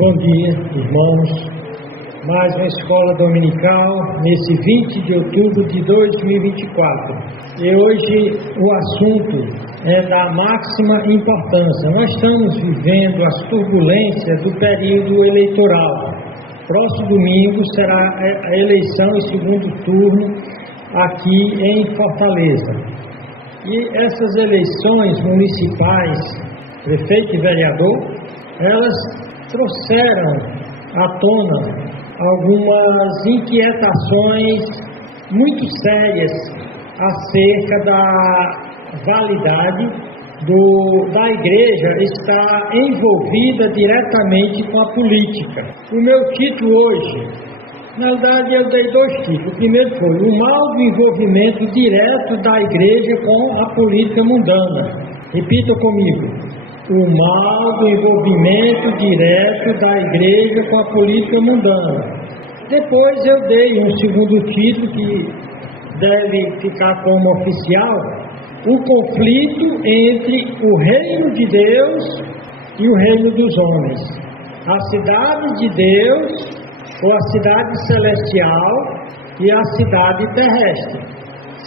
Bom dia, irmãos. Mais uma escola dominical nesse 20 de outubro de 2024. E hoje o assunto é da máxima importância. Nós estamos vivendo as turbulências do período eleitoral. Próximo domingo será a eleição em segundo turno aqui em Fortaleza. E essas eleições municipais, prefeito e vereador, elas trouxeram à tona algumas inquietações muito sérias acerca da validade da igreja estar envolvida diretamente com a política. O meu título hoje, na verdade eu dei dois títulos. O primeiro foi o mal do envolvimento direto da igreja com a política mundana. Repita comigo. O mal do envolvimento direto da igreja com a política mundana. Depois eu dei um segundo título que deve ficar como oficial: o conflito entre o reino de Deus e o reino dos homens. A cidade de Deus, ou a cidade celestial, e a cidade terrestre.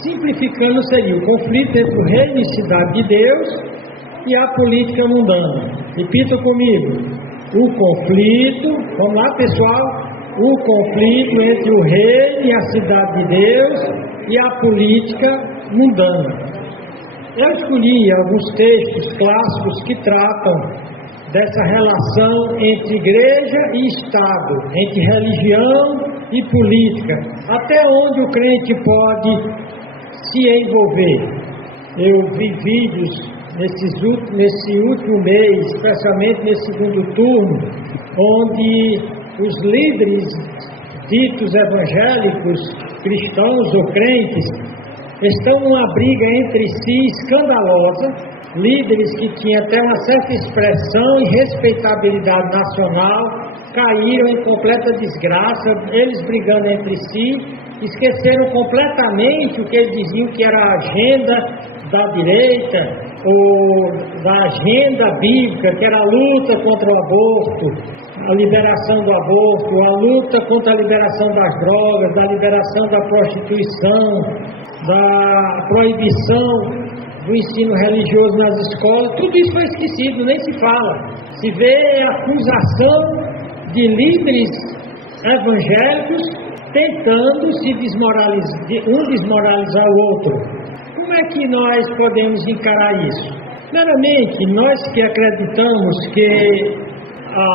Simplificando, seria o conflito entre o reino e cidade de Deus e a política mundana. Repita comigo. O conflito, vamos lá pessoal, o conflito entre o reino e a cidade de Deus e a política mundana. Eu escolhi alguns textos clássicos que tratam dessa relação entre igreja e Estado, entre religião e política, até onde o crente pode se envolver. Eu vi vídeos nesse último mês, especialmente nesse segundo turno, onde os líderes ditos evangélicos, cristãos ou crentes, estão numa briga entre si escandalosa. Líderes que tinham até uma certa expressão e respeitabilidade nacional caíram em completa desgraça, eles brigando entre si, esqueceram completamente o que eles diziam que era a agenda da direita ou da agenda bíblica, que era a luta contra o aborto, a liberação do aborto, a luta contra a liberação das drogas, da liberação da prostituição, da proibição do ensino religioso nas escolas. Tudo isso foi esquecido, nem se fala. Se vê a acusação de líderes evangélicos tentando se desmoralizar o outro. Como é que nós podemos encarar isso? Primeiramente, nós que acreditamos que há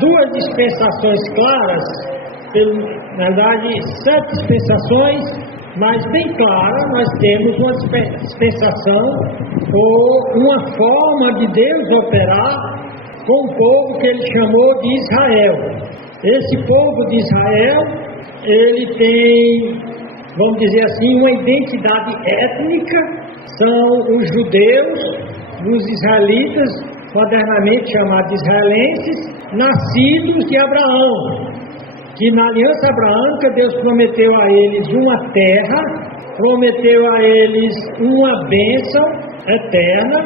duas dispensações claras, na verdade 7 dispensações, mas bem clara, nós temos uma dispensação ou uma forma de Deus operar com o povo que ele chamou de Israel. Esse povo de Israel, ele tem, vamos dizer assim, uma identidade étnica. São os judeus, os israelitas, modernamente chamados israelenses, nascidos de Abraão, que na aliança abraâmica Deus prometeu a eles uma terra, prometeu a eles uma bênção eterna,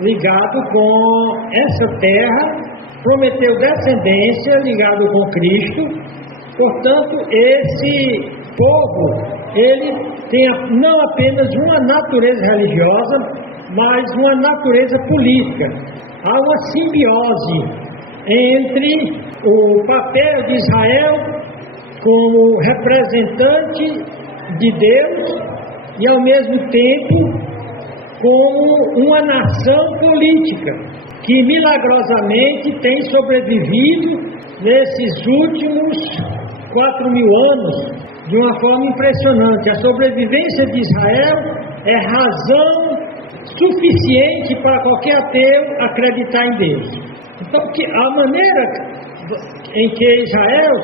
ligado com essa terra, prometeu descendência, ligado com Cristo. Portanto, esse povo, ele tem não apenas uma natureza religiosa, mas uma natureza política. Há uma simbiose entre o papel de Israel como representante de Deus e, ao mesmo tempo, como uma nação política que milagrosamente tem sobrevivido nesses últimos 4.000 anos de uma forma impressionante. A sobrevivência de Israel é razão suficiente para qualquer ateu acreditar em Deus. Então, a maneira em que Israel,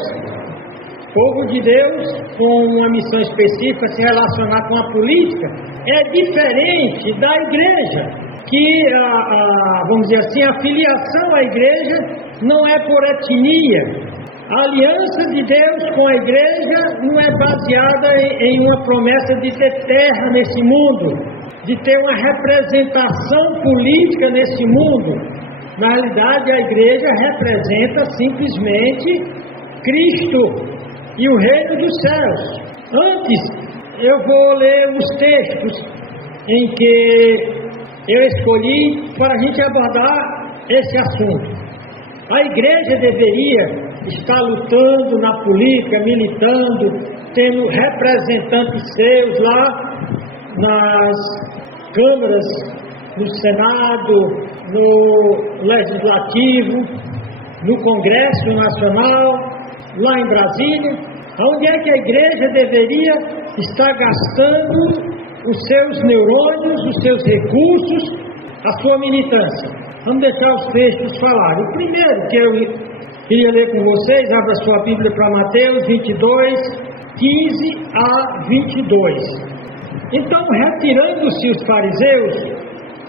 povo de Deus, com uma missão específica, se relacionar com a política, é diferente da igreja, que, vamos dizer assim, a filiação à igreja não é por etnia. A aliança de Deus com a igreja não é baseada em uma promessa de ter terra nesse mundo, de ter uma representação política nesse mundo, Na realidade, a igreja representa simplesmente Cristo e o reino dos céus. Antes, eu vou ler os textos em que eu escolhi para a gente abordar esse assunto. A igreja deveria estar lutando na política, militando, tendo representantes seus lá nas câmaras, no Senado, no Legislativo, no Congresso Nacional, lá em Brasília. Onde é que a igreja deveria estar gastando os seus neurônios, os seus recursos, a sua militância? Vamos deixar os textos falarem. O primeiro que eu queria ler com vocês, abra sua Bíblia para Mateus 22, 15 a 22. Então, retirando-se os fariseus,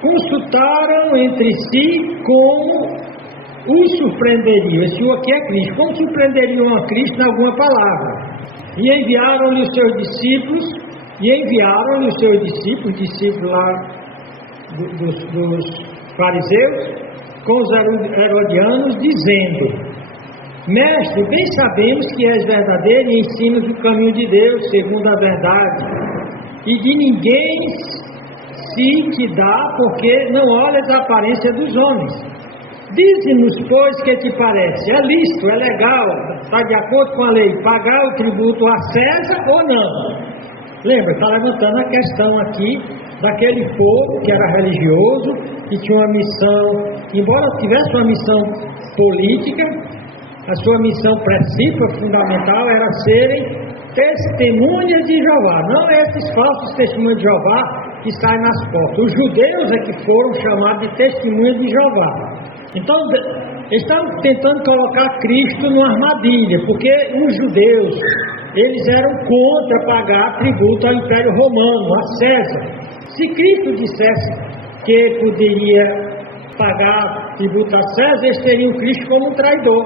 consultaram entre si como os surpreenderiam. Esse aqui é Cristo. Como surpreenderiam a Cristo em alguma palavra? E enviaram-lhe os seus discípulos, discípulos lá dos fariseus, com os herodianos, dizendo: Mestre, bem sabemos que és verdadeiro e ensinas o caminho de Deus, segundo a verdade, e de ninguém se te dá, porque não olhas a aparência dos homens. Dize-nos, pois, que te parece? É lícito, é legal, está de acordo com a lei, pagar o tributo a César ou não? Lembra, está levantando a questão aqui daquele povo que era religioso, que tinha uma missão, embora tivesse uma missão política, a sua missão principal, fundamental, era serem testemunhas de Jeová, não esses falsos testemunhas de Jeová que saem nas portas. Os judeus é que foram chamados de testemunhas de Jeová. Então, eles estavam tentando colocar Cristo numa armadilha, porque os judeus, eles eram contra pagar tributo ao Império Romano, a César. Se Cristo dissesse que poderia pagar tributo a César, eles teriam Cristo como um traidor.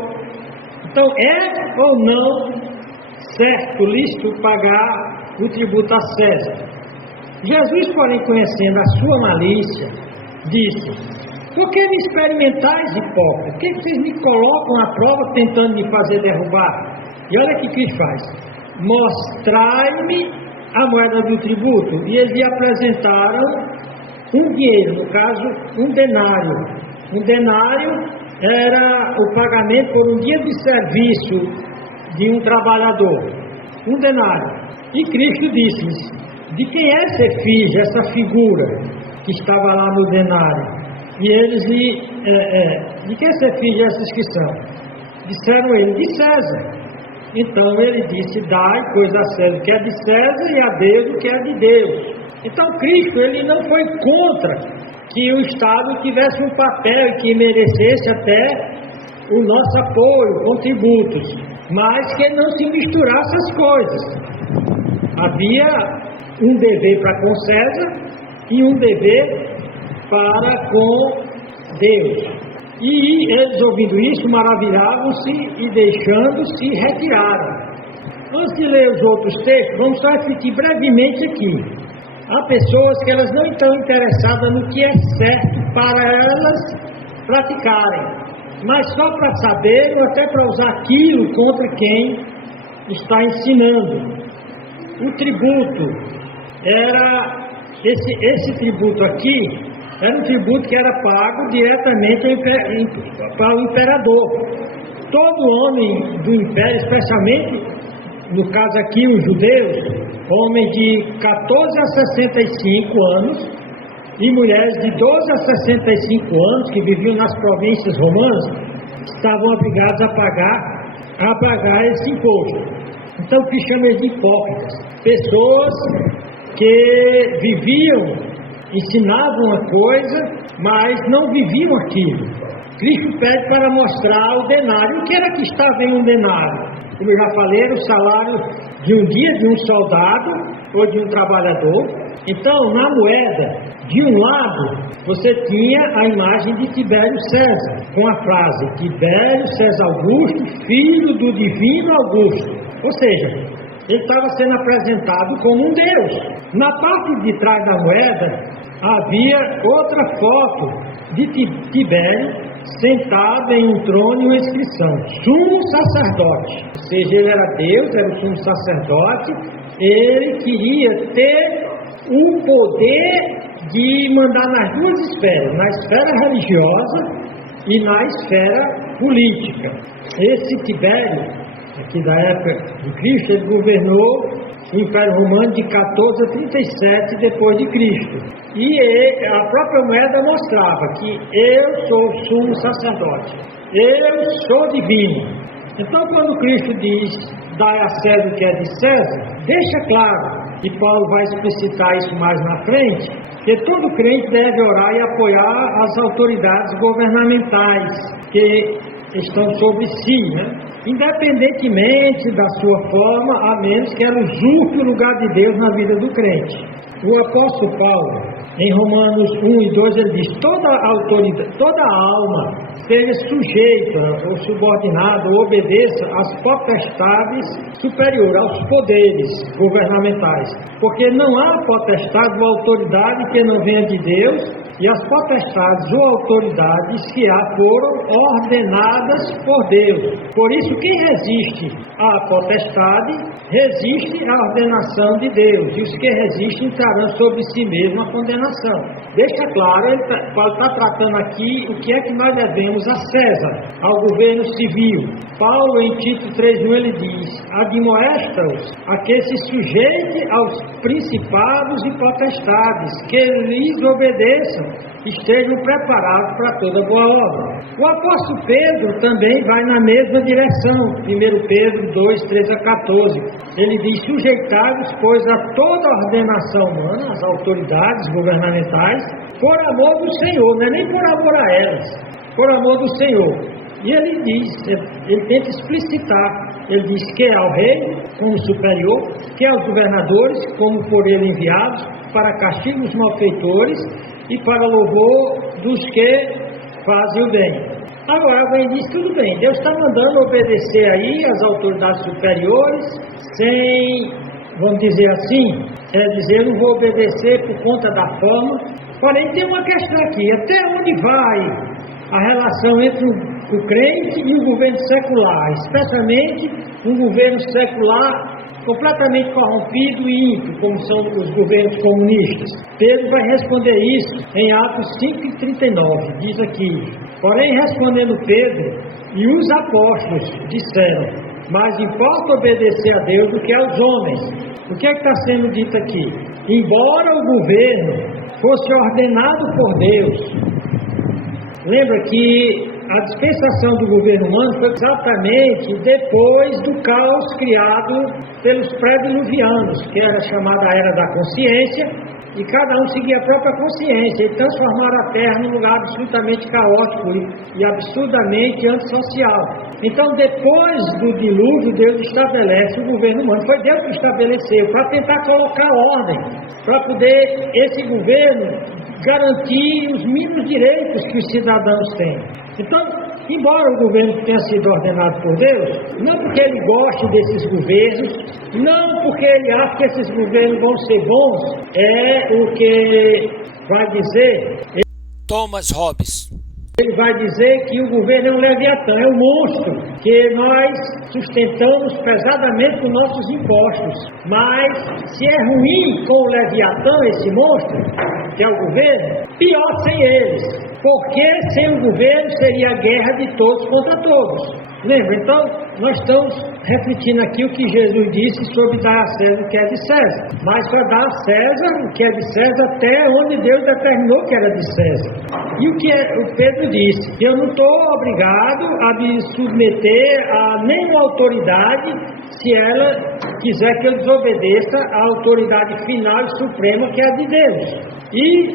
Então, é ou não certo, lícito, pagar o tributo a César? Jesus, porém, conhecendo a sua malícia, disse: por que me experimentais, hipócritas? Por que vocês me colocam à prova tentando me fazer derrubar? E olha o que Cristo faz: mostrai-me a moeda do tributo. E eles lhe apresentaram um dinheiro, no caso, um denário. Um denário era o pagamento por um dia de serviço de um trabalhador. Um denário. E Cristo disse-lhes: de quem é essa efígie, essa figura que estava lá no denário? E eles de quem é essa efígie, essa inscrição? Disseram ele: de César. Então ele disse: dai, pois, a César o que é de César e a Deus o que é de Deus. Então Cristo, ele não foi contra que o Estado tivesse um papel que merecesse até o nosso apoio com tributos, mas que não se misturasse as coisas. Havia um dever para com César e um dever para com Deus. E eles, ouvindo isso, maravilhavam-se e, deixando-se, retiraram. Antes de ler os outros textos, vamos só repetir brevemente aqui. Há pessoas que elas não estão interessadas no que é certo para elas praticarem, mas só para saber ou até para usar aquilo contra quem está ensinando. O tributo era, esse tributo aqui, era um tributo que era pago diretamente para o imperador. Todo homem do império, especialmente, no caso aqui os judeus, homens de 14 a 65 anos e mulheres de 12 a 65 anos que viviam nas províncias romanas, estavam obrigados a pagar esse imposto. Então, o que chama de hipócritas? Pessoas que viviam, ensinavam uma coisa, mas não viviam aquilo. Cristo pede para mostrar o denário. O que era que estava em um denário? Como eu já falei, era o salário de um dia de um soldado ou de um trabalhador. Então, na moeda, de um lado, você tinha a imagem de Tibério César, com a frase: Tibério César Augusto, filho do divino Augusto. Ou seja, ele estava sendo apresentado como um Deus. Na parte de trás da moeda, havia outra foto de Tibério sentado em um trono e uma inscrição, sumo sacerdote. Ou seja, ele era Deus, era o sumo sacerdote, ele queria ter o poder de mandar nas duas esferas, na esfera religiosa e na esfera política. Esse Tibério, aqui da época de Cristo, ele governou o Império Romano de 14 a 37 depois de Cristo. E a própria moeda mostrava que eu sou o sumo sacerdote, eu sou divino. Então, quando Cristo diz, dai a César o que é de César, deixa claro, e Paulo vai explicitar isso mais na frente, que todo crente deve orar e apoiar as autoridades governamentais que estão sobre si, independentemente da sua forma, a menos que ela usurpe o lugar de Deus na vida do crente. O apóstolo Paulo, em Romanos 1 e 2, ele diz, toda autoridade, toda alma seja sujeita ou subordinada ou obedeça às potestades superiores, aos poderes governamentais, porque não há potestade ou autoridade que não venha de Deus, e as potestades ou autoridades que há foram ordenadas por Deus. Por isso, quem resiste à potestade, resiste à ordenação de Deus, e os que resistem trarão sobre si mesmo a condenação. Deixa claro, Paulo está tratando aqui o que é que nós devemos a César, ao governo civil. Paulo, em Tito 3:1, ele diz, admoesta-os a que se sujeite aos principados e potestades, que lhes obedeçam, estejam preparados para toda boa obra. O apóstolo Pedro também vai na mesma direção, 1 Pedro 2, 13 a 14. Ele diz, sujeitai-vos, pois, a toda ordenação humana, as autoridades governamentais, por amor do Senhor, não é nem por amor a elas, por amor do Senhor. E ele diz, ele tenta explicitar, ele diz que é ao rei como superior, que é aos governadores como por ele enviados, para castigo dos malfeitores e para louvor dos que fazem o bem. Agora alguém diz, tudo bem, Deus está mandando obedecer aí às autoridades superiores, sem, vamos dizer assim, dizer, eu não vou obedecer por conta da forma. Porém, tem uma questão aqui, até onde vai a relação entre o crente e o governo secular, especialmente um governo secular completamente corrompido e ímpio, como são os governos comunistas. Pedro vai responder isso em Atos 5:39, diz aqui, porém respondendo Pedro, e os apóstolos disseram, mais importa obedecer a Deus do que aos homens. O que é que está sendo dito aqui? Embora o governo fosse ordenado por Deus, lembra que a dispensação do governo humano foi exatamente depois do caos criado pelos pré-diluvianos, que era chamada a Era da Consciência, e cada um seguia a própria consciência, e transformaram a Terra num lugar absolutamente caótico e absurdamente antissocial. Então, depois do dilúvio, Deus estabelece o governo humano. Foi Deus que estabeleceu, para tentar colocar ordem, para poder esse governo garantir os mínimos direitos que os cidadãos têm. Então, embora o governo tenha sido ordenado por Deus, não porque ele goste desses governos, não porque ele acha que esses governos vão ser bons, é o que vai dizer Thomas Hobbes. Ele vai dizer que o governo é um leviatã, é um monstro que nós sustentamos pesadamente com nossos impostos. Mas se é ruim com o leviatã, esse monstro, que é o governo, pior sem eles. Porque sem o governo seria a guerra de todos contra todos. Lembra? Então, nós estamos refletindo aqui o que Jesus disse sobre dar a César o que é de César. Mas para dar a César o que é de César até onde Deus determinou que era de César. E o que o Pedro disse? Que eu não estou obrigado a me submeter a nenhuma autoridade se ela quiser que eu desobedeça a autoridade final e suprema que é a de Deus. E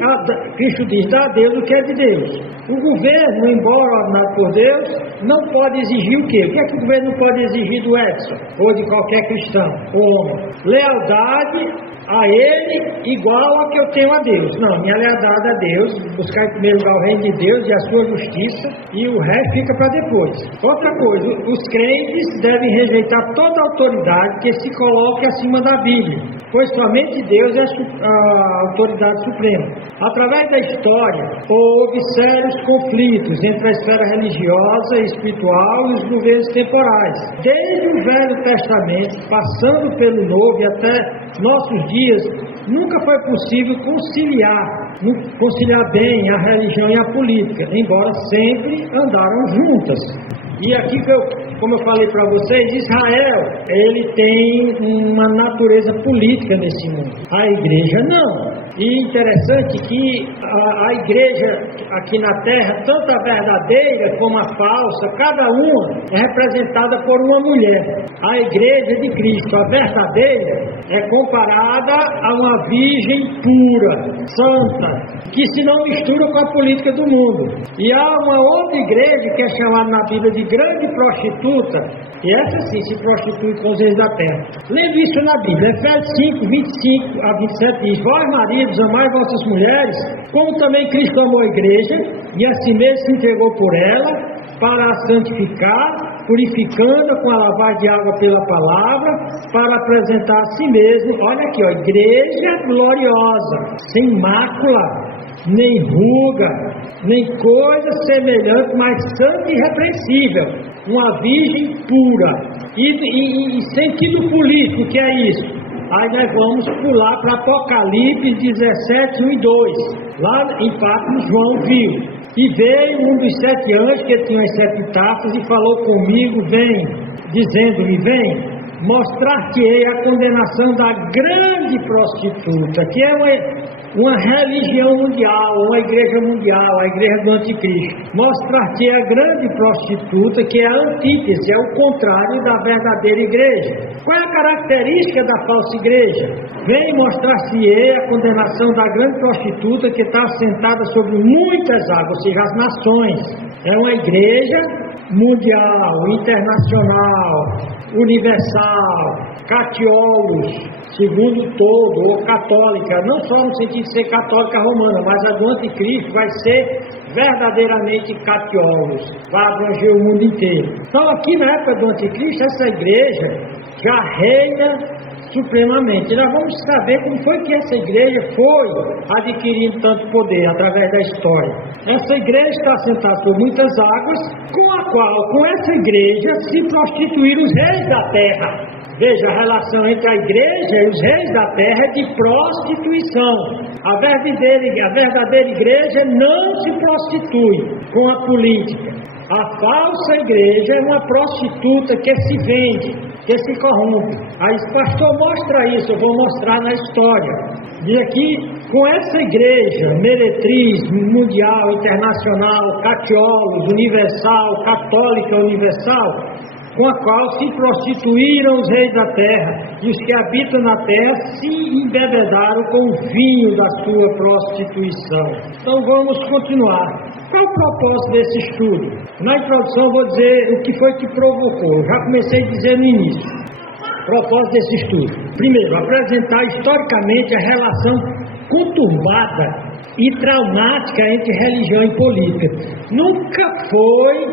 Cristo diz, dá a Deus o que é de Deus. O governo, embora ordenado por Deus, não pode exigir o quê? O que é que o governo não pode exigir do Edson? Ou de qualquer cristão ou homem? Lealdade a Ele igual a que eu tenho a Deus. Não, minha lealdade a Deus, buscar em primeiro lugar o reino de Deus e a sua justiça, e o resto fica para depois. Outra coisa, os crentes devem rejeitar toda autoridade que se coloque acima da Bíblia, pois somente Deus é a autoridade suprema. Através da história, houve sérios conflitos entre a esfera religiosa e espiritual e os governos temporais. Desde o Velho Testamento, passando pelo Novo e até nossos dias, nunca foi possível conciliar bem a religião e a política, embora sempre andaram juntas. E aqui, como eu falei para vocês, Israel, ele tem uma natureza política nesse mundo. A igreja não. E interessante que a igreja aqui na terra, tanto a verdadeira como a falsa, cada uma é representada por uma mulher. A igreja de Cristo, a verdadeira, é comparada a uma virgem pura, santa, que se não mistura com a política do mundo. E há uma outra igreja que é chamada na Bíblia de grande prostituta, e essa sim se prostitui com os reis da terra. Lendo isso na Bíblia, Efésios 5, 25 a 27 diz: vós, maridos, amai vossas mulheres, como também Cristo amou a igreja, e a si mesmo se entregou por ela, para a santificar, purificando com a lavagem de água pela palavra, para apresentar a si mesmo, olha aqui, igreja gloriosa, sem mácula, nem ruga, nem coisa semelhante, mas santa e irrepreensível, uma virgem pura. E sentido político, que é isso? Aí nós vamos pular para Apocalipse 17, 1 e 2. Lá em Patmos, João viu. E veio um dos 7 anjos, que tinha as 7 taças, e falou comigo, dizendo-me, vem, mostrar-te-ei a condenação da grande prostituta, que é uma religião mundial, uma igreja mundial, a igreja do anticristo. Mostrar-te a grande prostituta, que é a antítese, é o contrário da verdadeira igreja. Qual é a característica da falsa igreja? Vem mostrar-se a condenação da grande prostituta, que está assentada sobre muitas águas, ou seja, as nações. É uma igreja mundial, internacional, universal, catiolos, segundo todo, ou católica, não só no sentido de ser católica romana, mas a do anticristo vai ser verdadeiramente catiolos, vai abranger o mundo inteiro. Então aqui na época do anticristo, essa igreja já reina supremamente. E nós vamos saber como foi que essa igreja foi adquirindo tanto poder através da história. Essa igreja está assentada por muitas águas, com essa igreja se prostituíram os reis da terra. Veja, a relação entre a igreja e os reis da terra é de prostituição. A verdadeira igreja não se prostitui com a política. A falsa igreja é uma prostituta que se vende, que se corrompe. Aí o pastor mostra isso, eu vou mostrar na história. E aqui, com essa igreja meretriz, mundial, internacional, catiolos, universal, católica universal, com a qual se prostituíram os reis da terra, e os que habitam na terra se embebedaram com o vinho da sua prostituição. Então vamos continuar. Qual é o propósito desse estudo? Na introdução vou dizer o que foi que provocou. Eu já comecei a dizer no início. Propósito desse estudo. Primeiro, apresentar historicamente a relação conturbada e traumática entre religião e política. Nunca foi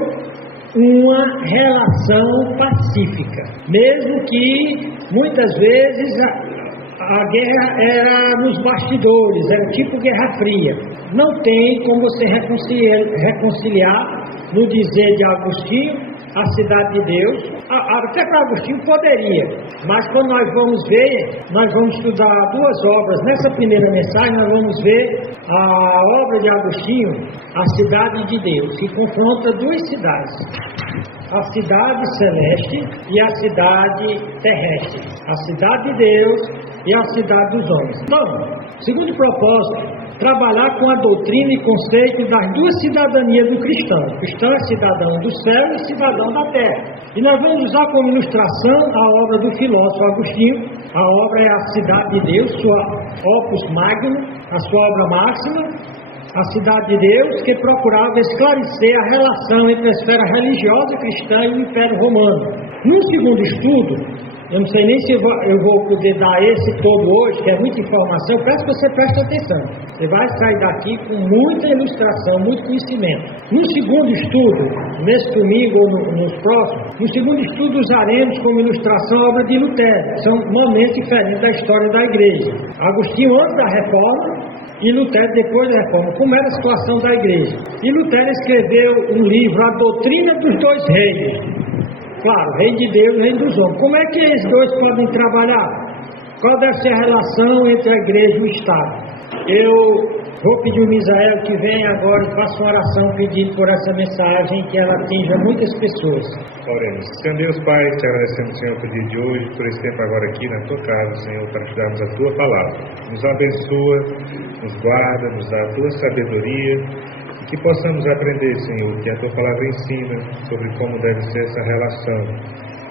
uma relação pacífica, mesmo que muitas vezes a guerra era nos bastidores, era tipo Guerra Fria. Não tem como você reconciliar, no dizer de Agostinho, a cidade de Deus. Até para Agostinho poderia, mas quando nós vamos ver, nós vamos estudar 2 obras. Nessa primeira mensagem nós vamos ver a obra de Agostinho, a cidade de Deus, que confronta 2 cidades: a cidade celeste e a cidade terrestre, a cidade de Deus e a cidade dos homens. Então, segundo propósito, trabalhar com a doutrina e conceito das 2 cidadanias do cristão. O cristão é cidadão do céu e cidadão da terra. E nós vamos usar como ilustração a obra do filósofo Agostinho. A obra é a cidade de Deus, sua opus magnum, a sua obra máxima, a cidade de Deus, que procurava esclarecer a relação entre a esfera religiosa cristã e o Império Romano. No segundo estudo, Eu não sei nem se eu vou poder dar esse todo hoje, que é muita informação. Eu peço que você preste atenção. Você vai sair daqui com muita ilustração, muito conhecimento. No segundo estudo, nesse domingo ou nos próximos, no segundo estudo usaremos como ilustração a obra de Lutero. São momentos diferentes da história da igreja. Agostinho antes da reforma e Lutero depois da reforma. Como era a situação da igreja? E Lutero escreveu um livro, A Doutrina dos Dois Reinos. Claro, Rei de Deus e Rei dos Homens. Como é que esses dois podem trabalhar? Qual deve ser a relação entre a igreja e o Estado? Eu vou pedir ao Misael que venha agora e faça uma oração pedindo por essa mensagem, que ela atinja muitas pessoas. Oremos. Senhor Deus Pai, te agradecemos, Senhor, por dia de hoje, por esse tempo agora aqui na tua casa, Senhor, para estudarmos a tua palavra. Nos abençoa, nos guarda, nos dá a tua sabedoria. Que possamos aprender, Senhor, que a tua palavra ensina sobre como deve ser essa relação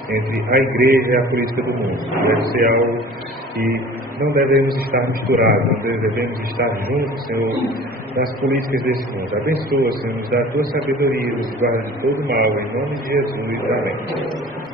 entre a igreja e a política do mundo. Deve ser algo que não devemos estar misturados, não devemos estar juntos, Senhor, nas políticas desse mundo. Abençoa, Senhor, nos dá a tua sabedoria, nos guarda de todo mal, em nome de Jesus. Amém.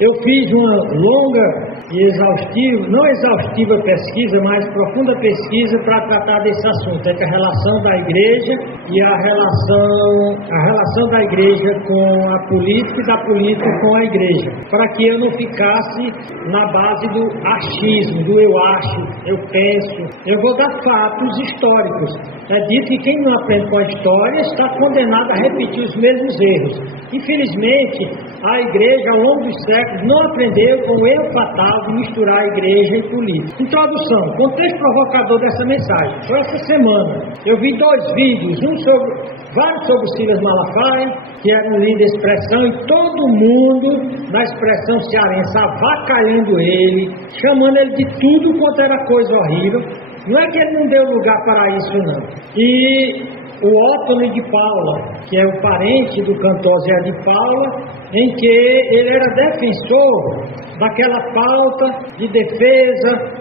Eu fiz uma longa e exaustiva, não exaustiva pesquisa, mas profunda pesquisa para tratar desse assunto, entre a relação da igreja e a relação da igreja com a política e da política com a igreja, para que eu não ficasse na base do achismo, do eu acho, eu penso. Eu vou dar fatos históricos. É dito que quem não aprende com a história está condenado a repetir os mesmos erros. Infelizmente, a igreja ao longo dos séculos não aprendeu com o erro fatal de misturar a igreja e política. Introdução, contexto provocador dessa mensagem. Foi essa semana. Eu vi 2 vídeos, vários sobre o Silas Malafaia, que era um líder de expressão, e todo mundo na expressão cearense avacalhando ele, chamando ele de tudo quanto era coisa horrível. Não é que ele não deu lugar para isso, não. E o Ótone de Paula, que é o parente do cantor Zé de Paula, em que ele era defensor daquela pauta de defesa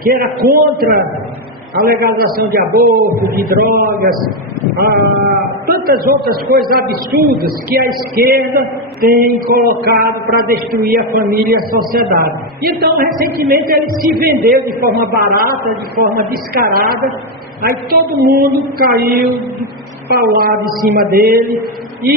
que era contra a legalização de aborto, de drogas, tantas outras coisas absurdas que a esquerda tem colocado para destruir a família e a sociedade. E então, recentemente, ele se vendeu de forma barata, de forma descarada, aí todo mundo caiu paulado em cima dele, e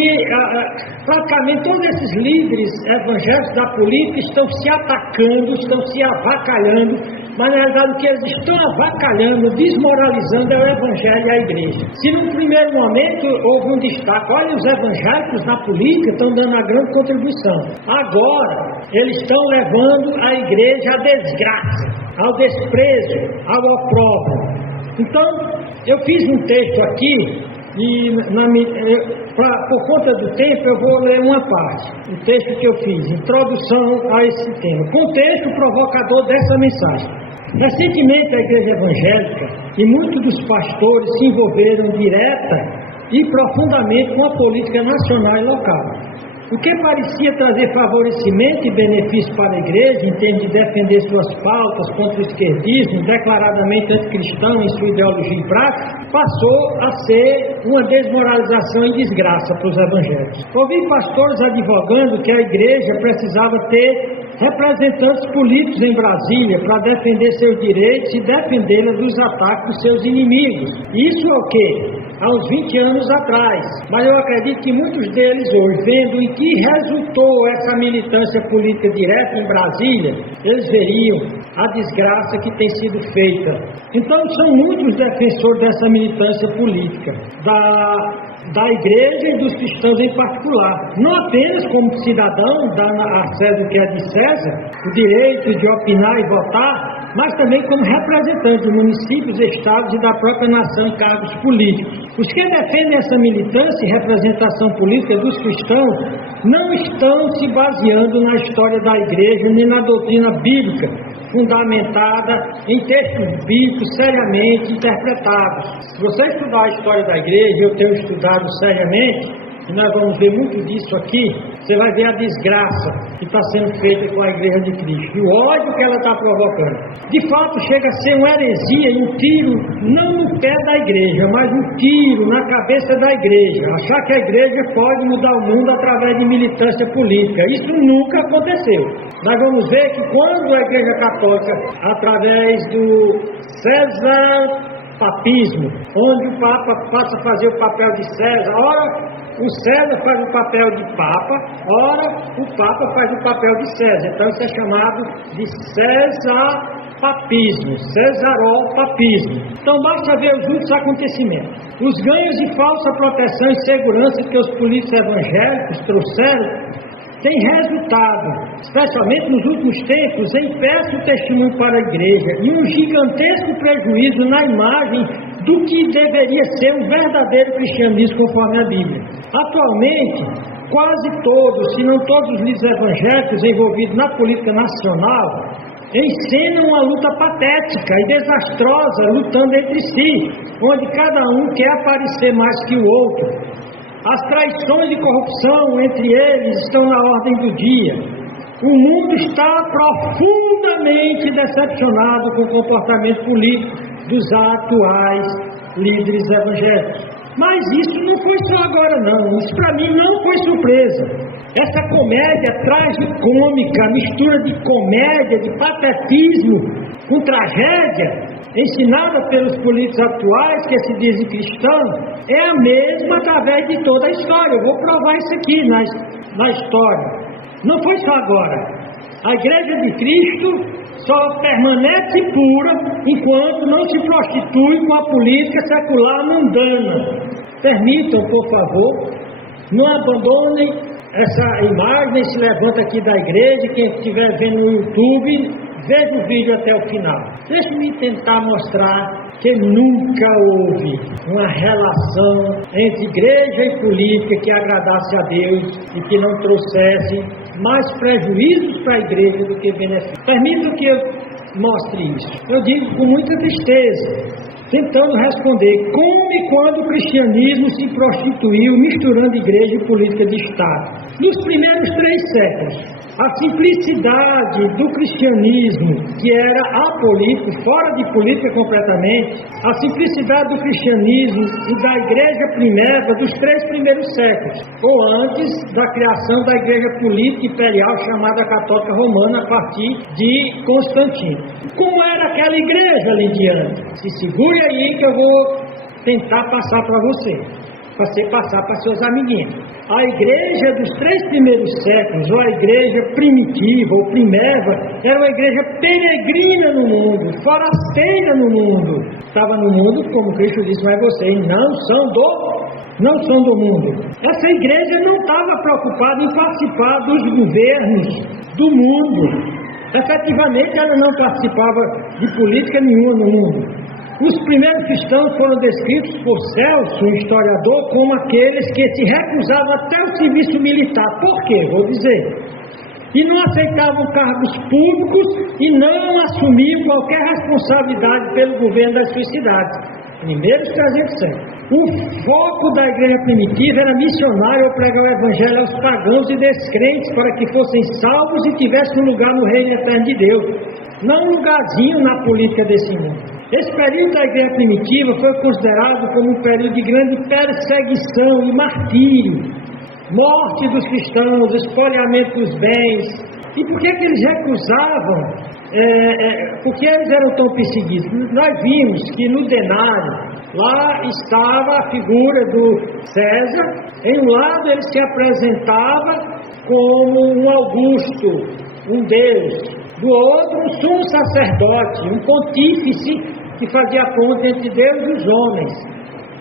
praticamente todos esses líderes evangélicos da política estão se atacando, estão se avacalhando, mas na realidade o que eles estão avacalhando, desmoralizando é o evangelho e a igreja. Se no primeiro momento houve um destaque, olha, os evangélicos na política estão dando a grande contribuição, agora eles estão levando a igreja à desgraça, ao desprezo, ao opróbrio. Então, eu fiz um texto aqui, e por conta do tempo eu vou ler uma parte, o texto que eu fiz, introdução a esse tema, contexto provocador dessa mensagem. Recentemente a igreja evangélica e muitos dos pastores se envolveram direta e profundamente com a política nacional e local. O que parecia trazer favorecimento e benefício para a igreja, em termos de defender suas pautas contra o esquerdismo, declaradamente anticristão em sua ideologia e prática, passou a ser uma desmoralização e desgraça para os evangélicos. Ouvi pastores advogando que a igreja precisava ter representantes políticos em Brasília para defender seus direitos e defendê-la dos ataques dos seus inimigos. Isso é o quê? Há uns 20 anos atrás. Mas eu acredito que muitos deles hoje, vendo em que resultou essa militância política direta em Brasília, eles veriam a desgraça que tem sido feita. Então são muitos defensores dessa militância política, da igreja e dos cristãos em particular. Não apenas como cidadão, dando a César o que é de César, o direito de opinar e votar, mas também como representantes de municípios, estados e da própria nação em cargos políticos. Os que defendem essa militância e representação política dos cristãos não estão se baseando na história da igreja nem na doutrina bíblica, fundamentada em textos bíblicos seriamente interpretados. Se você estudar a história da igreja, eu tenho estudado seriamente, e nós vamos ver muito disso aqui, você vai ver a desgraça que está sendo feita com a igreja de Cristo, e o ódio que ela está provocando. De fato, chega a ser uma heresia e um tiro, não no pé da igreja, mas um tiro na cabeça da igreja. Achar que a igreja pode mudar o mundo através de militância política. Isso nunca aconteceu. nós vamos ver que quando a Igreja Católica, através do César-papismo, onde o Papa passa a fazer o papel de César, ora o César faz o papel de Papa, ora o Papa faz o papel de César. Então isso é chamado de César-papismo, Cesaropapismo. Então basta ver os últimos acontecimentos. Os ganhos de falsa proteção e segurança que os políticos evangélicos trouxeram tem resultado, especialmente nos últimos tempos, em péssimo testemunho para a Igreja e um gigantesco prejuízo na imagem do que deveria ser um verdadeiro cristianismo conforme a Bíblia. Atualmente, quase todos, se não todos os líderes evangélicos envolvidos na política nacional encenam uma luta patética e desastrosa, lutando entre si, onde cada um quer aparecer mais que o outro. As traições e corrupção entre eles estão na ordem do dia. O mundo está profundamente decepcionado com o comportamento político dos atuais líderes evangélicos. Mas isso não foi só agora não, isso para mim não foi surpresa. Essa comédia tragicômica, mistura de comédia, de patetismo com tragédia, ensinada pelos políticos atuais que se dizem cristãos, é a mesma através de toda a história. Eu vou provar isso aqui na história. Não foi só agora. A Igreja de Cristo só permanece pura enquanto não se prostitui com a política secular mundana. Permitam, por favor, não abandonem essa imagem, se levanta aqui da igreja. Quem estiver vendo no YouTube, veja o vídeo até o final. Deixe-me tentar mostrar que nunca houve uma relação entre igreja e política que agradasse a Deus e que não trouxesse mais prejuízos para a igreja do que benefícios. Permitam que eu mostre isso. Eu digo com muita tristeza, tentando responder como e quando o cristianismo se prostituiu misturando igreja e política de Estado. Nos primeiros 3 séculos, a simplicidade do cristianismo, que era apolítico, fora de política completamente, a simplicidade do cristianismo e da igreja primeira dos 3 primeiros séculos, ou antes da criação da igreja política imperial chamada Católica Romana a partir de Constantino. Como era aquela igreja, Lindiane? Se segure aí que eu vou tentar passar para você passar para seus amiguinhos. A igreja dos 3 primeiros séculos, ou a igreja primitiva ou primeva, era uma igreja peregrina no mundo, forasteira no mundo. Estava no mundo, como Cristo disse, mas vocês não são do mundo. Essa igreja não estava preocupada em participar dos governos do mundo. Efetivamente, ela não participava de política nenhuma no mundo. Os primeiros cristãos foram descritos por Celso, um historiador, como aqueles que se recusavam até o serviço militar. Por quê? Vou dizer. E não aceitavam cargos públicos e não assumiam qualquer responsabilidade pelo governo das suas cidades. Primeiros 300 séculos. O foco da igreja primitiva era missionário ou pregar o evangelho aos pagãos e descrentes para que fossem salvos e tivessem um lugar no reino eterno de Deus. Não um lugarzinho na política desse mundo. Esse período da igreja primitiva foi considerado como um período de grande perseguição e martírio, morte dos cristãos, espoliamento dos bens. E por que eles recusavam? Por que eles eram tão perseguidos? Nós vimos que no denário, lá estava a figura do César. Em um lado ele se apresentava como um Augusto, um Deus. Do outro, um sumo sacerdote, um pontífice que fazia a ponte entre Deus e os homens.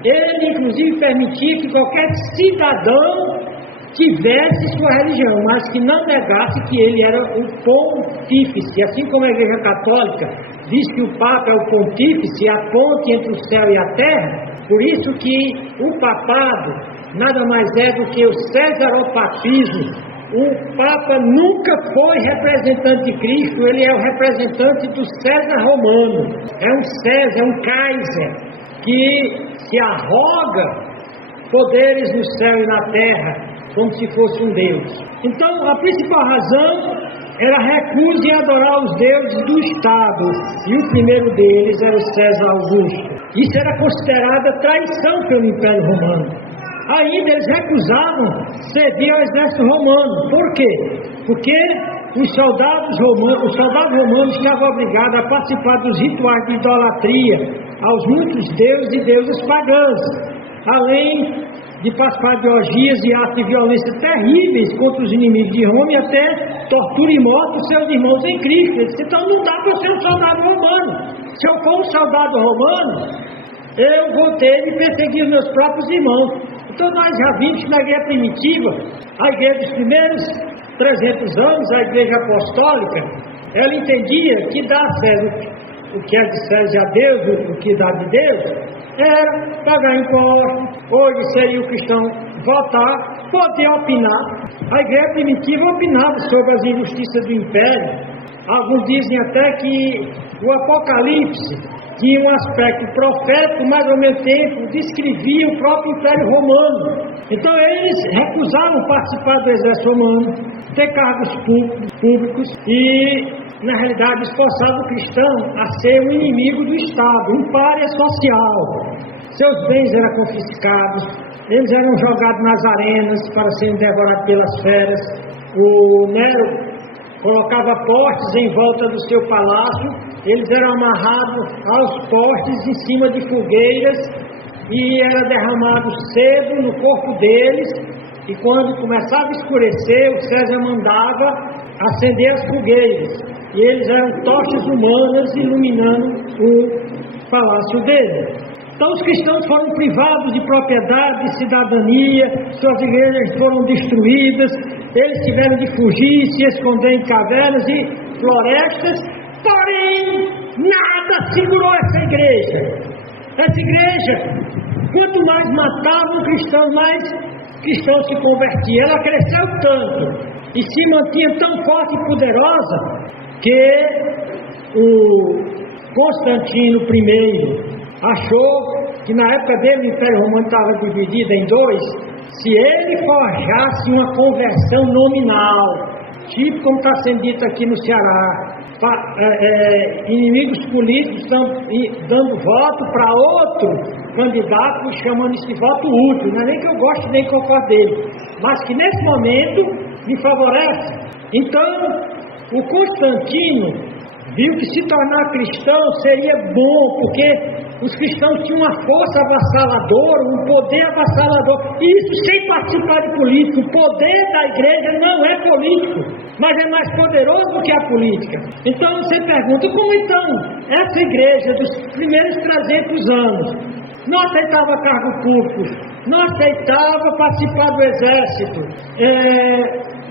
Ele, inclusive, permitia que qualquer cidadão tivesse sua religião, mas que não negasse que ele era o pontífice. Assim como a Igreja Católica diz que o Papa é o pontífice, a ponte entre o céu e a terra, por isso que o papado nada mais é do que o cesaropapismo. O Papa nunca foi representante de Cristo, ele é o representante do César romano. É um César, é um Kaiser, que se arroga poderes no céu e na terra, como se fosse um Deus. Então, a principal razão era a recusa em adorar os deuses do Estado, e o primeiro deles era o César Augusto. Isso era considerada traição pelo Império Romano. Ainda eles recusavam servir ao exército romano. Por quê? Porque os soldados romanos estavam obrigados a participar dos rituais de idolatria aos muitos deuses e deusas pagãs, além de participar de orgias e atos de violência terríveis contra os inimigos de Roma e até tortura e morte dos seus irmãos em Cristo. Ele disse, então não dá para ser um soldado romano. Se eu for um soldado romano, eu vou ter de perseguir os meus próprios irmãos. Então nós já vimos que na igreja primitiva, a igreja dos primeiros 300 anos, a igreja apostólica, ela entendia que dar a César o que é de César a Deus, o que dá de Deus, era pagar impostos. Hoje seria o cristão votar, poder opinar. A igreja primitiva opinava sobre as injustiças do império. Alguns dizem até que o Apocalipse tinha um aspecto profético, mas ao mesmo tempo descrevia o próprio Império Romano. Então eles recusavam participar do exército romano, ter cargos públicos e, na realidade, esforçava o cristão a ser um inimigo do Estado, um pária social. Seus bens eram confiscados, eles eram jogados nas arenas para serem devorados pelas feras. O Nero colocava postes em volta do seu palácio, eles eram amarrados aos postes em cima de fogueiras e era derramado cedo no corpo deles, e quando começava a escurecer, o César mandava acender as fogueiras, e eles eram tochas humanas iluminando o palácio deles. Então os cristãos foram privados de propriedade, de cidadania, suas igrejas foram destruídas, eles tiveram de fugir, se esconder em cavernas e florestas, porém nada segurou essa igreja. Essa igreja, quanto mais matavam cristãos, mais cristãos se convertiam. Ela cresceu tanto e se mantinha tão forte e poderosa que o Constantino I achou que na época dele o Império Romano estava dividido em dois. Se ele forjasse uma conversão nominal, tipo como está sendo dito aqui no Ceará, inimigos políticos estão dando voto para outro candidato, chamando esse voto útil, não é nem que eu goste nem que eu gosto dele, mas que nesse momento me favorece. Então o Constantino viu que se tornar cristão seria bom, porque os cristãos tinham uma força avassaladora, um poder avassalador, e isso sem participar de política. O poder da igreja não é político, mas é mais poderoso do que a política. Então você pergunta, como então essa igreja dos primeiros 300 anos não aceitava cargo público, não aceitava participar do exército,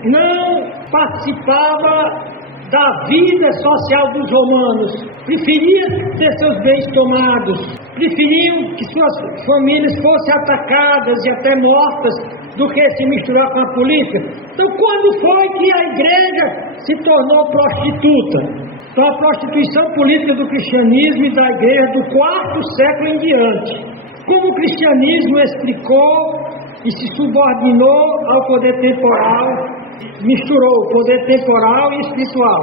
não participava da vida social dos romanos, preferia ter seus bens tomados, preferiam que suas famílias fossem atacadas e até mortas do que se misturar com a política? Então quando foi que a igreja se tornou prostituta? Então a prostituição política do cristianismo e da igreja do quarto século em diante. Como o cristianismo explicou e se subordinou ao poder temporal, misturou o poder temporal e espiritual.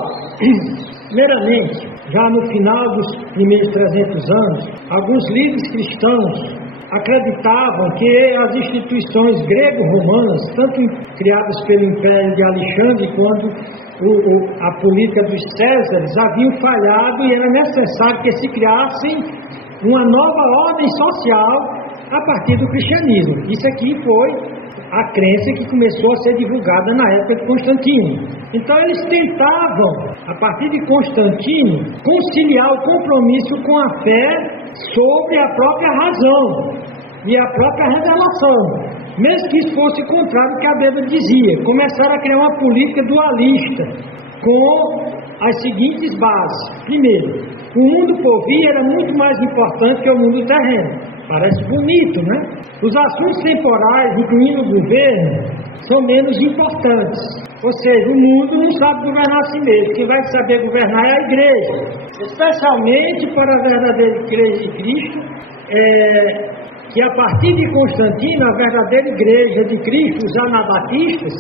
Primeiramente, já no final dos primeiros 300 anos, alguns líderes cristãos acreditavam que as instituições grego-romanas, tanto criadas pelo Império de Alexandre quanto a política dos Césares, haviam falhado e era necessário que se criassem uma nova ordem social a partir do cristianismo. Isso aqui foi a crença que começou a ser divulgada na época de Constantino. Então eles tentavam, a partir de Constantino, conciliar o compromisso com a fé sobre a própria razão e a própria revelação. Mesmo que isso fosse o contrário do que a Bíblia dizia. Começaram a criar uma política dualista com as seguintes bases. Primeiro, o mundo por vir era muito mais importante que o mundo terreno. Parece bonito, né? Os assuntos temporais, incluindo o governo, são menos importantes. Ou seja, o mundo não sabe governar a si mesmo. Quem vai saber governar é a igreja. Especialmente para a verdadeira igreja de Cristo, que a partir de Constantino, a verdadeira igreja de Cristo, os anabatistas,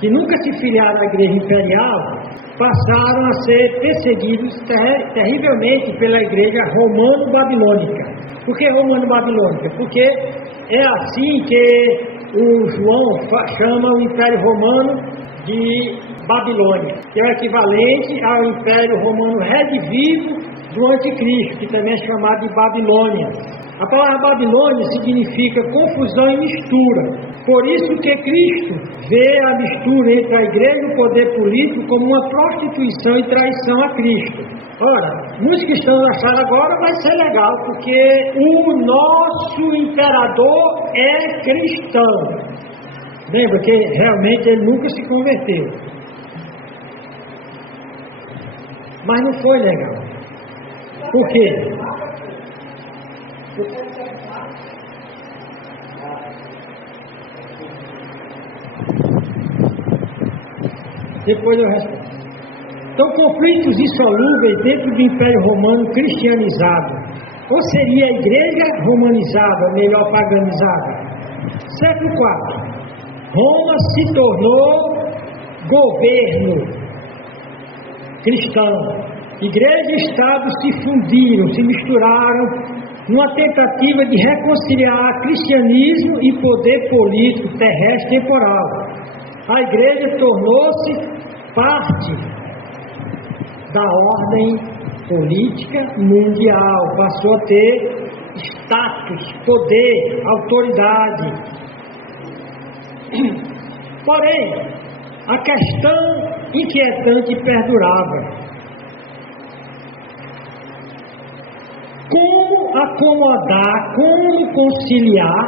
que nunca se filiaram à igreja imperial, passaram a ser perseguidos terrivelmente pela igreja romano-babilônica. Por que romano-babilônica? Porque é assim que o João chama o Império Romano de Babilônia, que é o equivalente ao Império Romano redivivo do Anticristo, que também é chamado de Babilônia. A palavra Babilônia significa confusão e mistura. Por isso que Cristo vê a mistura entre a igreja e o poder político como uma prostituição e traição a Cristo. Ora, muitos cristãos acharam agora vai ser legal, porque o nosso imperador é cristão. Lembra que realmente ele nunca se converteu. Mas não foi legal. Por quê? Depois eu respondo. Então, conflitos insolúveis dentro do Império Romano cristianizado. Ou seria a igreja romanizada, melhor paganizada? Século IV. Roma se tornou governo cristão. Igreja e Estado se fundiram, se misturaram numa tentativa de reconciliar cristianismo e poder político terrestre temporal. A igreja tornou-se parte da ordem política mundial, passou a ter status, poder, autoridade. Porém, a questão inquietante perdurava. Como acomodar, como conciliar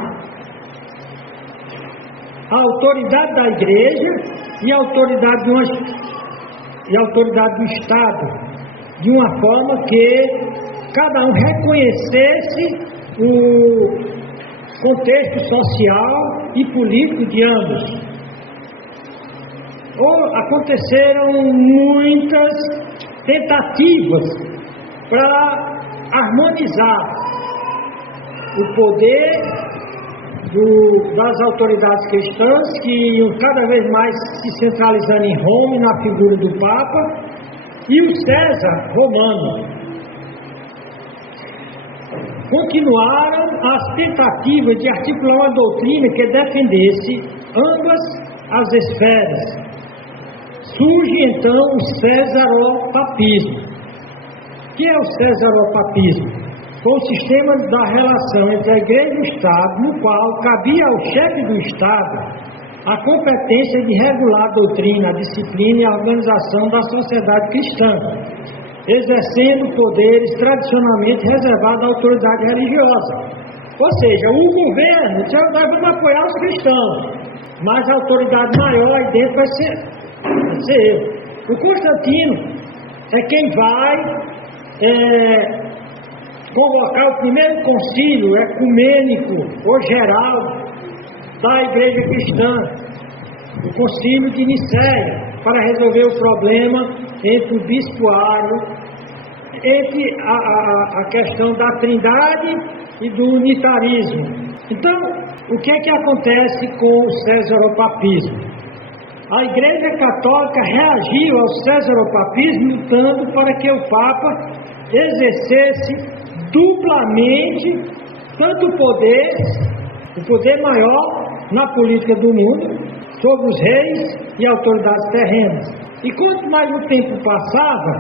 a autoridade da igreja e a autoridade do Estado, de uma forma que cada um reconhecesse o contexto social e político de ambos. Aconteceram muitas tentativas para harmonizar o poder das autoridades cristãs, que iam cada vez mais se centralizando em Roma e na figura do Papa, e o César romano. Continuaram as tentativas de articular uma doutrina que defendesse ambas as esferas. Surge então o cesaropapismo. O que é o cesaropapismo? Foi o sistema da relação entre a igreja e o Estado, no qual cabia ao chefe do Estado a competência de regular a doutrina, a disciplina e a organização da sociedade cristã, exercendo poderes tradicionalmente reservados à autoridade religiosa. Ou seja, o governo, nós vamos apoiar os cristãos, mas a autoridade maior aí dentro vai ser eu. O Constantino é quem vai convocar o primeiro concílio ecumênico ou geral da igreja cristã, o concílio de Nicéia, para resolver o problema entre o bispoário, entre a questão da trindade e do unitarismo. Então, o que é que acontece com o cesaropapismo? A Igreja Católica reagiu ao cesaropapismo lutando para que o Papa exercesse duplamente tanto o poder maior na política do mundo, sobre os reis e autoridades terrenas. E quanto mais o tempo passava,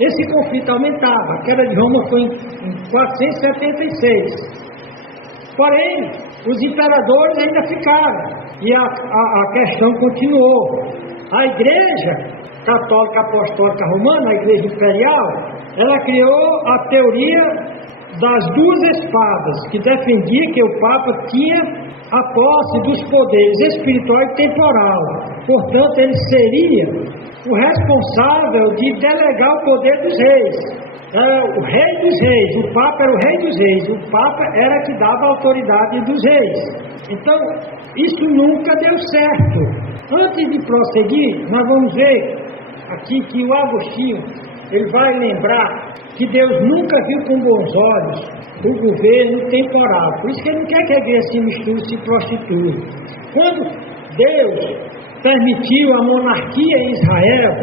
esse conflito aumentava. A queda de Roma foi em 476. Porém, os imperadores ainda ficaram e a questão continuou. A Igreja Católica Apostólica Romana, a Igreja Imperial, ela criou a teoria das duas espadas, que defendia que o Papa tinha a posse dos poderes espiritual e temporal. Portanto, ele seria o responsável de delegar o poder dos reis. O rei dos reis, o Papa era o rei dos reis, o Papa era que dava a autoridade dos reis. Então, isso nunca deu certo. Antes de prosseguir, nós vamos ver aqui que o Agostinho, ele vai lembrar que Deus nunca viu com bons olhos o governo temporal. Por isso que ele não quer que a igreja se misture, se prostitua. Quando Deus permitiu a monarquia em Israel,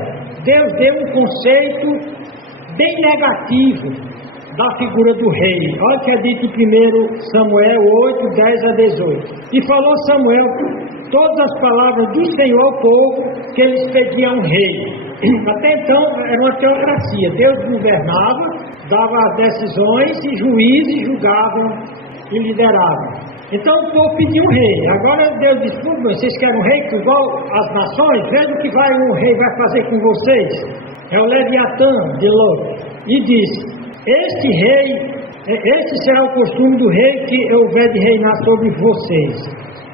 Deus deu um conceito bem negativo da figura do rei. Olha o que é dito em 1 Samuel 8, 10 a 18. E falou Samuel todas as palavras do Senhor ao povo que eles pediam um rei. Até então era uma teocracia, Deus governava, dava as decisões e juízes julgavam e lideravam. Então o povo pediu um rei. Agora Deus disse: vocês querem um rei que igual às nações? Veja o que um rei vai fazer com vocês. É o Leviatã de Lot. E disse: este será o costume do rei que houver de reinar sobre vocês.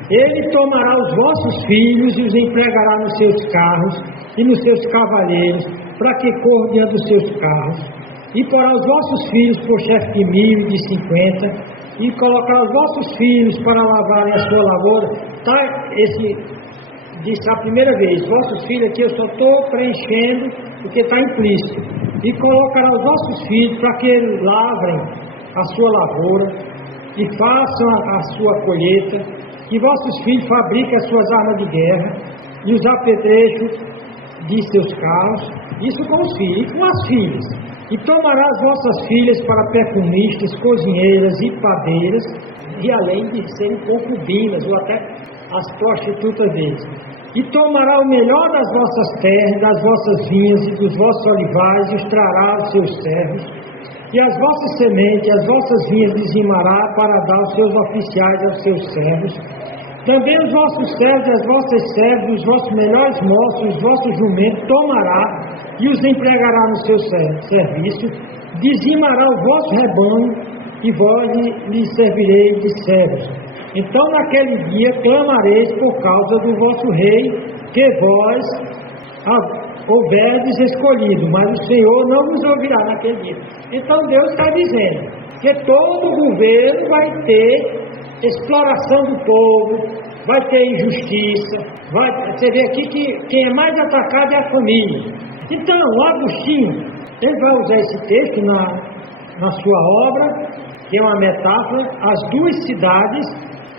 Ele tomará os vossos filhos e os empregará nos seus carros e nos seus cavaleiros, para que corram diante dos seus carros. E porá os vossos filhos por chefe de 1000 e de 50, e colocará os vossos filhos para lavarem a sua lavoura. Tá, disse a primeira vez, vossos filhos aqui eu só estou preenchendo, porque está implícito. E colocará os vossos filhos para que eles lavrem a sua lavoura e façam a sua colheita. E vossos filhos fabriquem as suas armas de guerra e os apetrechos de seus carros, isso com os filhos, e com as filhas. E tomará as vossas filhas para perfumistas, cozinheiras e padeiras, e além de serem concubinas, ou até as prostitutas deles. E tomará o melhor das vossas terras, das vossas vinhas e dos vossos olivais, e os trará aos seus servos. E as vossas sementes, as vossas vinhas dizimará para dar aos seus oficiais e aos seus servos. Também os vossos servos e as vossas servas, os vossos melhores moços, os vossos jumentos, tomará e os empregará no seu serviço. Dizimará o vosso rebanho e vós lhe servireis de servos. Então naquele dia clamareis por causa do vosso rei, que vós houverdes escolhido, mas o Senhor não vos ouvirá naquele dia. Então Deus está dizendo que todo governo vai ter exploração do povo, vai ter injustiça, você vê aqui que quem é mais atacado é a família. Então o Agostinho, ele vai usar esse texto na sua obra, que é uma metáfora, as duas cidades.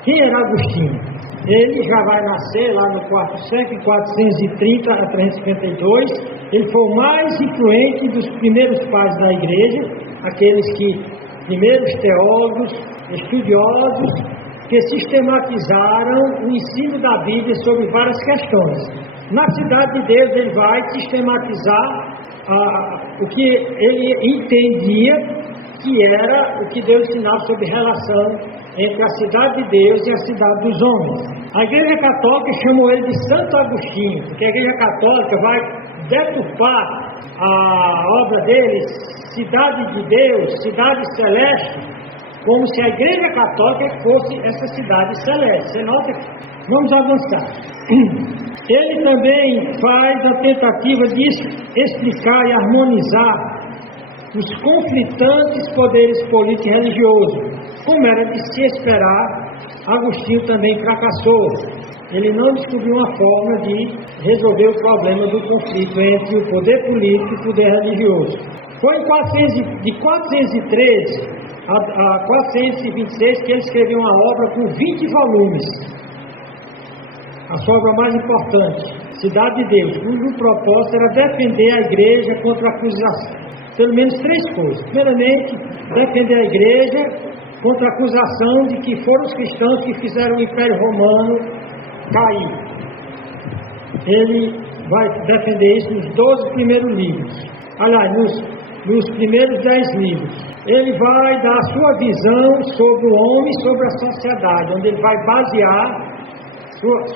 Quem era Agostinho? Ele já vai nascer lá no quarto século, 430 a 352. Ele foi o mais influente dos primeiros pais da igreja, aqueles primeiros teólogos, estudiosos, que sistematizaram o ensino da Bíblia sobre várias questões. Na Cidade de Deus ele vai sistematizar o que ele entendia que era o que Deus ensinava sobre relação entre a cidade de Deus e a cidade dos homens. A Igreja Católica chamou ele de Santo Agostinho, porque a Igreja Católica vai deturpar a obra dele, Cidade de Deus, Cidade Celeste, como se a Igreja Católica fosse essa cidade celeste. Você nota? Vamos avançar. Ele também faz a tentativa de explicar e harmonizar os conflitantes poderes políticos e religiosos. Como era de se esperar, Agostinho também fracassou. Ele não descobriu uma forma de resolver o problema do conflito entre o poder político e o poder religioso. Foi de 413 a 426 que ele escreveu uma obra com 20 volumes. A sua obra mais importante, Cidade de Deus, cujo propósito era defender a igreja contra a acusação. Pelo menos 3 coisas. Primeiramente, defender a igreja contra a acusação de que foram os cristãos que fizeram o Império Romano cair. Ele vai defender isso nos 12 primeiros livros. Aliás, nos primeiros 10 livros. Ele vai dar a sua visão sobre o homem e sobre a sociedade, onde ele vai basear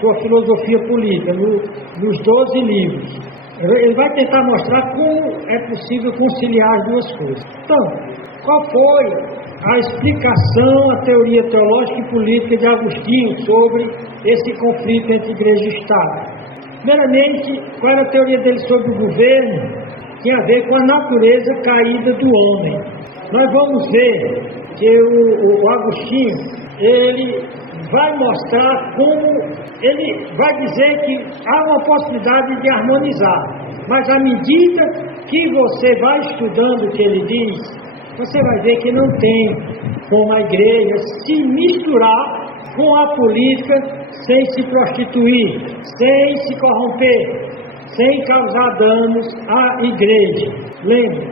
sua filosofia política nos 12 livros. Ele vai tentar mostrar como é possível conciliar as duas coisas. Então, qual foi a explicação, a teoria teológica e política de Agostinho sobre esse conflito entre igreja e Estado? Primeiramente, qual era a teoria dele sobre o governo? Tinha a ver com a natureza caída do homem. Nós vamos ver que o Agostinho, ele vai mostrar como, ele vai dizer que há uma possibilidade de harmonizar, mas à medida que você vai estudando o que ele diz, você vai ver que não tem como a igreja se misturar com a política sem se prostituir, sem se corromper, sem causar danos à igreja. Lembre,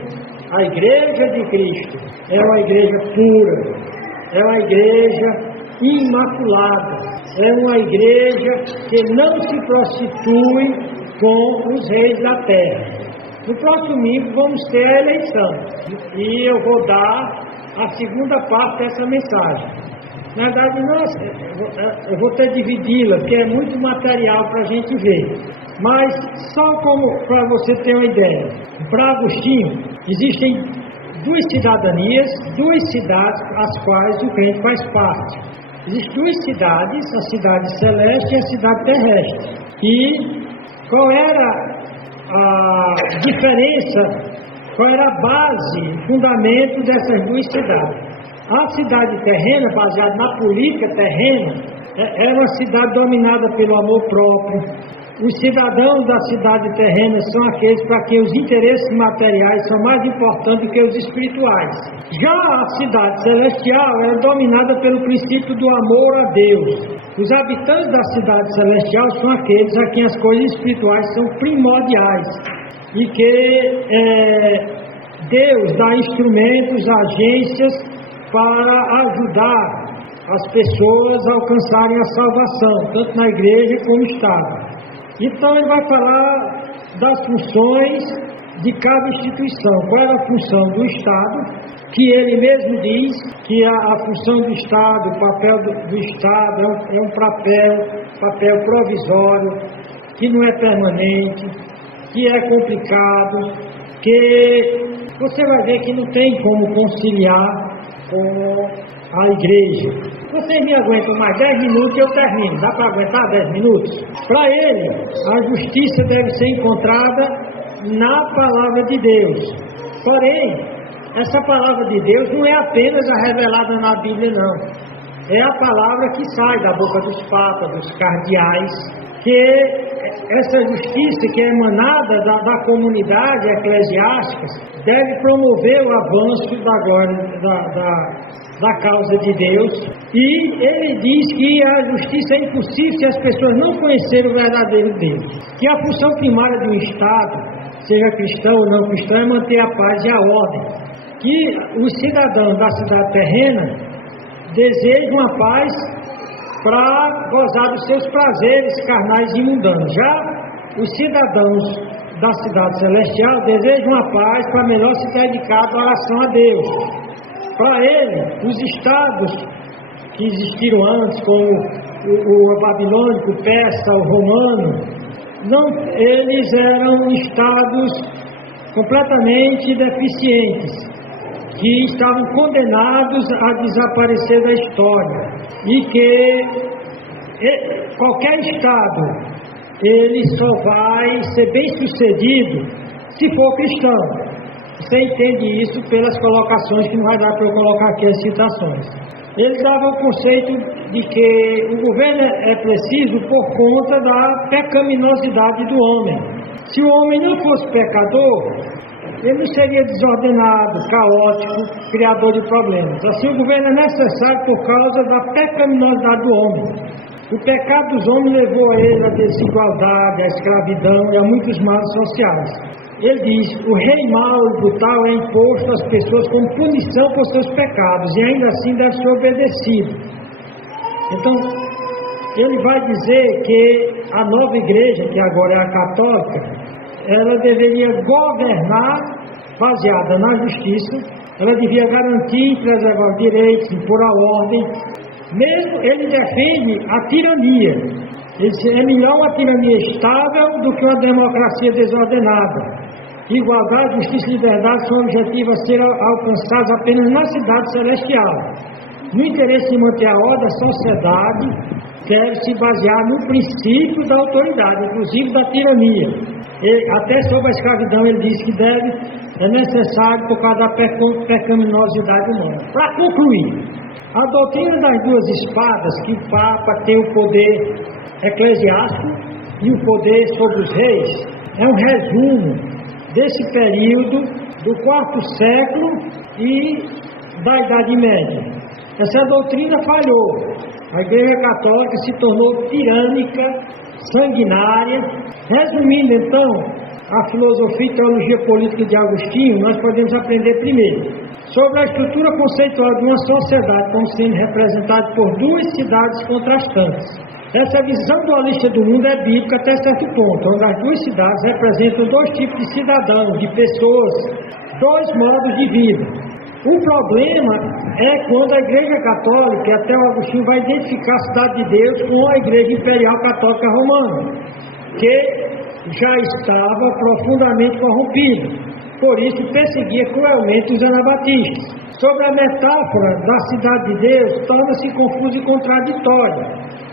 a igreja de Cristo é uma igreja pura, é uma igreja imaculada, é uma igreja que não se prostitui com os reis da terra. No próximo domingo vamos ter a eleição e eu vou dar a segunda parte dessa mensagem. Na verdade, eu vou ter dividi-la, porque é muito material para a gente ver. Mas, só como para você ter uma ideia, para Agostinho, existem duas cidadanias, duas cidades as quais o crente faz parte. Existem duas cidades, a cidade celeste e a cidade terrestre. E qual era a diferença, qual era a base, o fundamento dessas duas cidades? A cidade terrena, baseada na política terrena, era uma cidade dominada pelo amor próprio. Os cidadãos da cidade terrena são aqueles para quem os interesses materiais são mais importantes do que os espirituais. Já a cidade celestial era dominada pelo princípio do amor a Deus. Os habitantes da cidade celestial são aqueles a quem as coisas espirituais são primordiais e que Deus dá instrumentos, agências para ajudar as pessoas a alcançarem a salvação, tanto na igreja como no Estado. Então ele vai falar das funções de cada instituição. Qual era a função do Estado, que ele mesmo diz que a função do Estado, o papel do Estado é um papel provisório, que não é permanente, que é complicado, que você vai ver que não tem como conciliar com a igreja. Vocês me aguentam mais 10 minutos e eu termino. Dá para aguentar 10 minutos? Para ele, a justiça deve ser encontrada na palavra de Deus. Porém, essa palavra de Deus não é apenas a revelada na Bíblia, não. É a palavra que sai da boca dos papas, dos cardeais, que essa justiça que é emanada da comunidade eclesiástica deve promover o avanço da glória da causa de Deus. E ele diz que a justiça é impossível se as pessoas não conhecerem o verdadeiro Deus. Que a função primária de um Estado, seja cristão ou não cristão, é manter a paz e a ordem. Que os cidadãos da cidade terrena desejam a paz para gozar dos seus prazeres carnais e mundanos. Já os cidadãos da cidade celestial desejam a paz para melhor se dedicar à oração a Deus. Para ele, os estados que existiram antes, como o babilônico, o persa, o romano, eles eram estados completamente deficientes, que estavam condenados a desaparecer da história, e que qualquer estado ele só vai ser bem sucedido se for cristão. Você entende isso pelas colocações que não vai dar para eu colocar aqui as citações. Eles davam o conceito de que o governo é preciso por conta da pecaminosidade do homem. Se o homem não fosse pecador, ele não seria desordenado, caótico, criador de problemas. Assim, o governo é necessário por causa da pecaminosidade do homem. O pecado dos homens levou a ele a desigualdade, a escravidão e a muitos males sociais. Ele diz, o rei mau e brutal é imposto às pessoas como punição por seus pecados, e ainda assim deve ser obedecido. Então, ele vai dizer que a nova igreja, que agora é a católica, ela deveria governar baseada na justiça, ela devia garantir e preservar os direitos, impor a ordem. Mesmo ele defende a tirania. Ele diz, é melhor uma tirania estável do que uma democracia desordenada. Igualdade, justiça e liberdade são objetivos a ser alcançados apenas na cidade celestial. No interesse de manter a ordem, a sociedade deve se basear no princípio da autoridade, inclusive da tirania. Até sobre a escravidão ele diz que é necessário por causa da pecaminosidade humana. Para concluir, a doutrina das duas espadas, que o Papa tem o poder eclesiástico e o poder sobre os reis, é um resumo desse período do quarto século e da Idade Média. Essa doutrina falhou. A Igreja Católica se tornou tirânica, sanguinária. Resumindo, então, a filosofia e teologia política de Agostinho, nós podemos aprender primeiro sobre a estrutura conceitual de uma sociedade como sendo representada por duas cidades contrastantes. Essa visão dualista do mundo é bíblica até certo ponto, onde as duas cidades representam dois tipos de cidadãos, de pessoas, dois modos de vida. O problema é quando a Igreja Católica, e até o Agostinho vai identificar a cidade de Deus com a Igreja Imperial Católica Romana, que já estava profundamente corrompida. Por isso, perseguia cruelmente os anabatistas. Sobre a metáfora da cidade de Deus, torna-se confusa e contraditória.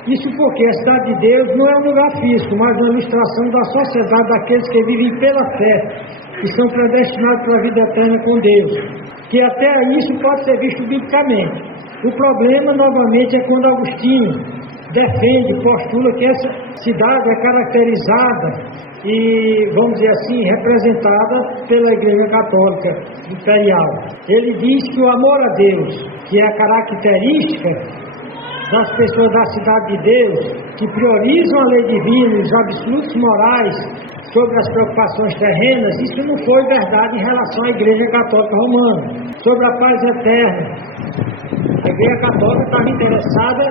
Isso porque a cidade de Deus não é um lugar físico, mas uma ilustração da sociedade daqueles que vivem pela fé, que são predestinados para a vida eterna com Deus. Que até isso pode ser visto biblicamente. O problema, novamente, é quando Agostinho defende, postula que essa cidade é caracterizada e, vamos dizer assim, representada pela Igreja Católica Imperial. Ele diz que o amor a Deus, que é a característica das pessoas da cidade de Deus, que priorizam a lei divina e os absolutos morais sobre as preocupações terrenas, isso não foi verdade em relação à Igreja Católica Romana. Sobre a paz eterna, a Igreja Católica estava interessada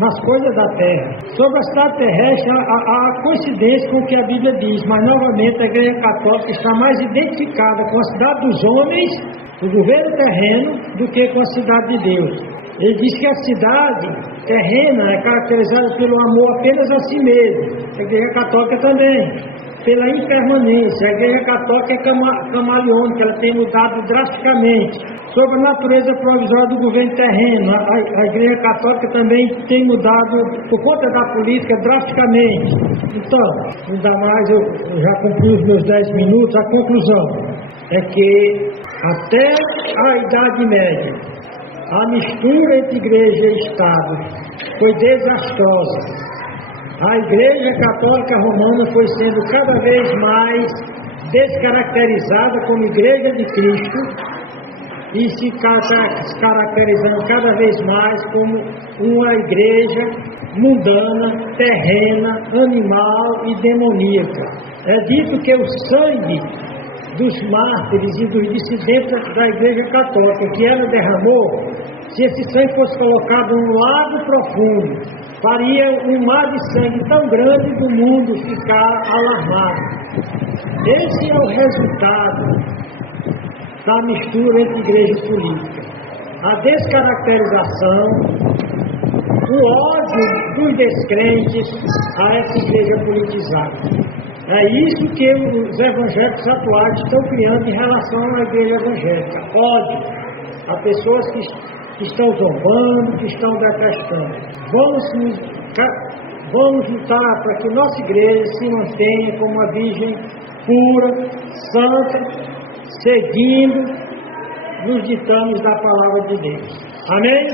nas coisas da terra. Sobre a cidade terrestre, há coincidência com o que a Bíblia diz, mas novamente a Igreja Católica está mais identificada com a cidade dos homens, o governo terreno, do que com a cidade de Deus. Ele diz que a cidade terrena é caracterizada pelo amor apenas a si mesmo. A Igreja Católica também, pela impermanência. A Igreja Católica é camaleônica, ela tem mudado drasticamente. Sobre a natureza provisória do governo terreno, a Igreja Católica também tem mudado, por conta da política, drasticamente. Então, ainda mais, eu já cumpri os meus 10 minutos, a conclusão é que até a Idade Média, a mistura entre igreja e Estado foi desastrosa. A Igreja Católica Romana foi sendo cada vez mais descaracterizada como Igreja de Cristo e se caracterizando cada vez mais como uma igreja mundana, terrena, animal e demoníaca. É dito que o sangue dos mártires e dos dissidentes da Igreja Católica que ela derramou, se esse sangue fosse colocado num lago profundo, faria um mar de sangue tão grande do mundo ficar alarmado. Esse é o resultado da mistura entre igreja e política. A descaracterização, o ódio dos descrentes a essa igreja politizada. É isso que os evangélicos atuais estão criando em relação à igreja evangélica. Ódio a pessoas que estão zombando, que estão detestando. Vamos lutar para que nossa igreja se mantenha como uma virgem pura, santa, seguindo nos ditames da palavra de Deus. Amém?